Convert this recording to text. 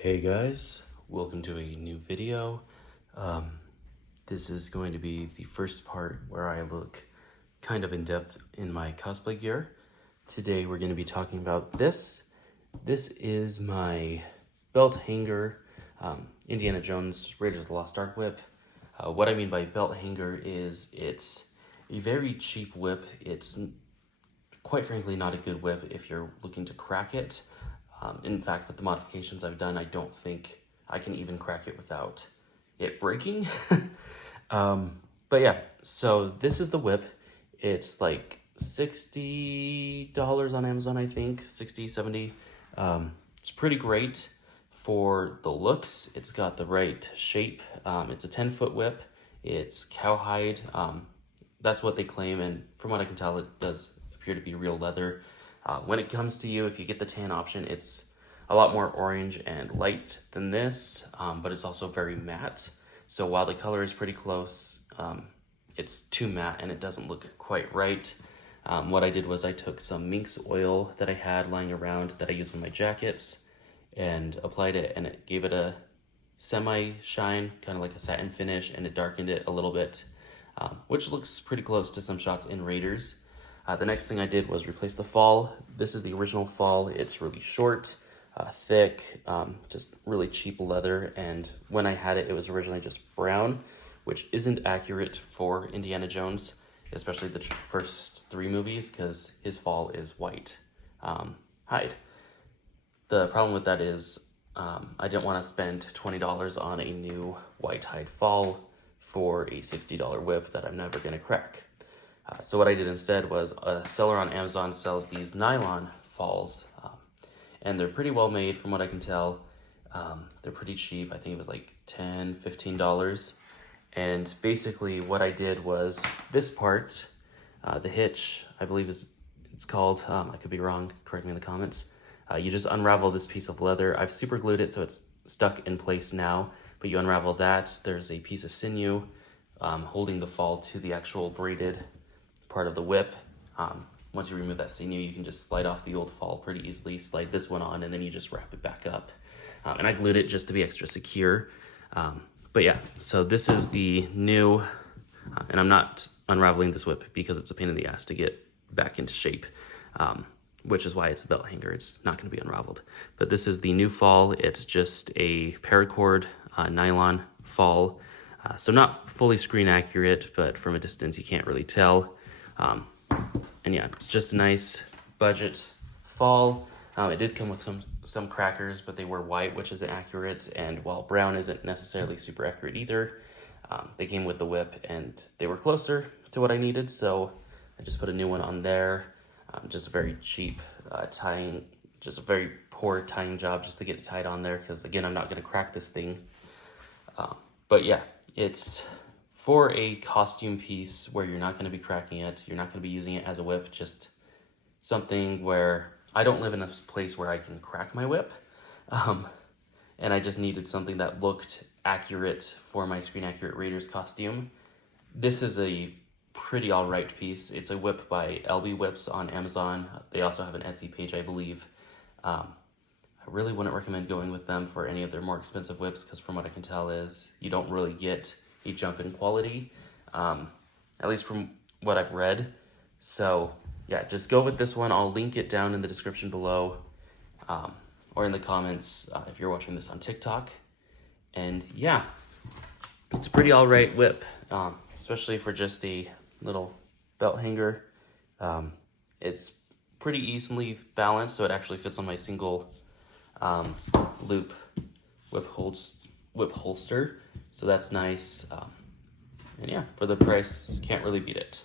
Hey guys, welcome to a new video. This is going to be the first part where I look kind of in depth in my cosplay gear. Today we're going to be talking about this. This is my belt hanger, Indiana Jones Raiders of the Lost Ark whip. What I mean by belt hanger is it's a very cheap whip. It's quite frankly not a good whip if you're looking to crack it. In fact, with the modifications I've done, I don't think I can even crack it without it breaking. But yeah, so this is the whip. It's like $60 on Amazon, I think, 60, 70. It's pretty great for the looks. It's got the right shape. It's a 10-foot whip. It's cowhide. That's what they claim, and from what I can tell, it does appear to be real leather. When it comes to you, if you get the tan option, it's a lot more orange and light than this, but it's also very matte. So while the color is pretty close, it's too matte and it doesn't look quite right. What I did was I took some Minx oil that I had lying around that I used in my jackets and applied it, and it gave it a semi-shine, kind of like a satin finish, and it darkened it a little bit, which looks pretty close to some shots in Raiders. The next thing I did was replace the fall. This is the original fall. It's really short, thick, just really cheap leather. And when I had it, it was originally just brown, which isn't accurate for Indiana Jones, especially the first 3 movies, because his fall is white hide. The problem with that is I didn't want to spend $20 on a new white hide fall for a $60 whip that I'm never going to crack. So what I did instead was a seller on Amazon sells these nylon falls, and they're pretty well made from what I can tell. They're pretty cheap. I think it was like $10, $15. And basically what I did was this part, the hitch, I believe it's called, I could be wrong, correct me in the comments. You just unravel this piece of leather. I've super glued it so it's stuck in place now, but you unravel that. There's a piece of sinew holding the fall to the actual braided part of the whip. Once you remove that sinew, you can just slide off the old fall pretty easily, slide this one on, and then you just wrap it back up. And I glued it just to be extra secure. But yeah, so this is the new, and I'm not unraveling this whip because it's a pain in the ass to get back into shape, which is why it's a belt hanger. It's not going to be unraveled. But this is the new fall. It's just a paracord nylon fall. So not fully screen accurate, but from a distance you can't really tell. And yeah, it's just a nice budget fall. It did come with some crackers, but they were white, which isn't accurate. And while brown isn't necessarily super accurate either, they came with the whip and they were closer to what I needed. So I just put a new one on there. Just a very cheap tying, just a very poor tying job just to get it tied on there. Because again, I'm not going to crack this thing. But yeah, it's for a costume piece where you're not going to be cracking it, you're not going to be using it as a whip, just something where I don't live in a place where I can crack my whip. And I just needed something that looked accurate for my screen accurate Raiders costume. This is a pretty alright piece. It's a whip by LB Whips on Amazon. They also have an Etsy page, I believe. I really wouldn't recommend going with them for any of their more expensive whips, because from what I can tell is you don't really get a jump in quality, at least from what I've read. So yeah, just go with this one. I'll link it down in the description below, or in the comments if you're watching this on TikTok. And yeah, it's a pretty alright whip, especially for just a little belt hanger. It's pretty easily balanced, so it actually fits on my single loop whip holster. So that's nice. And yeah, for the price, can't really beat it.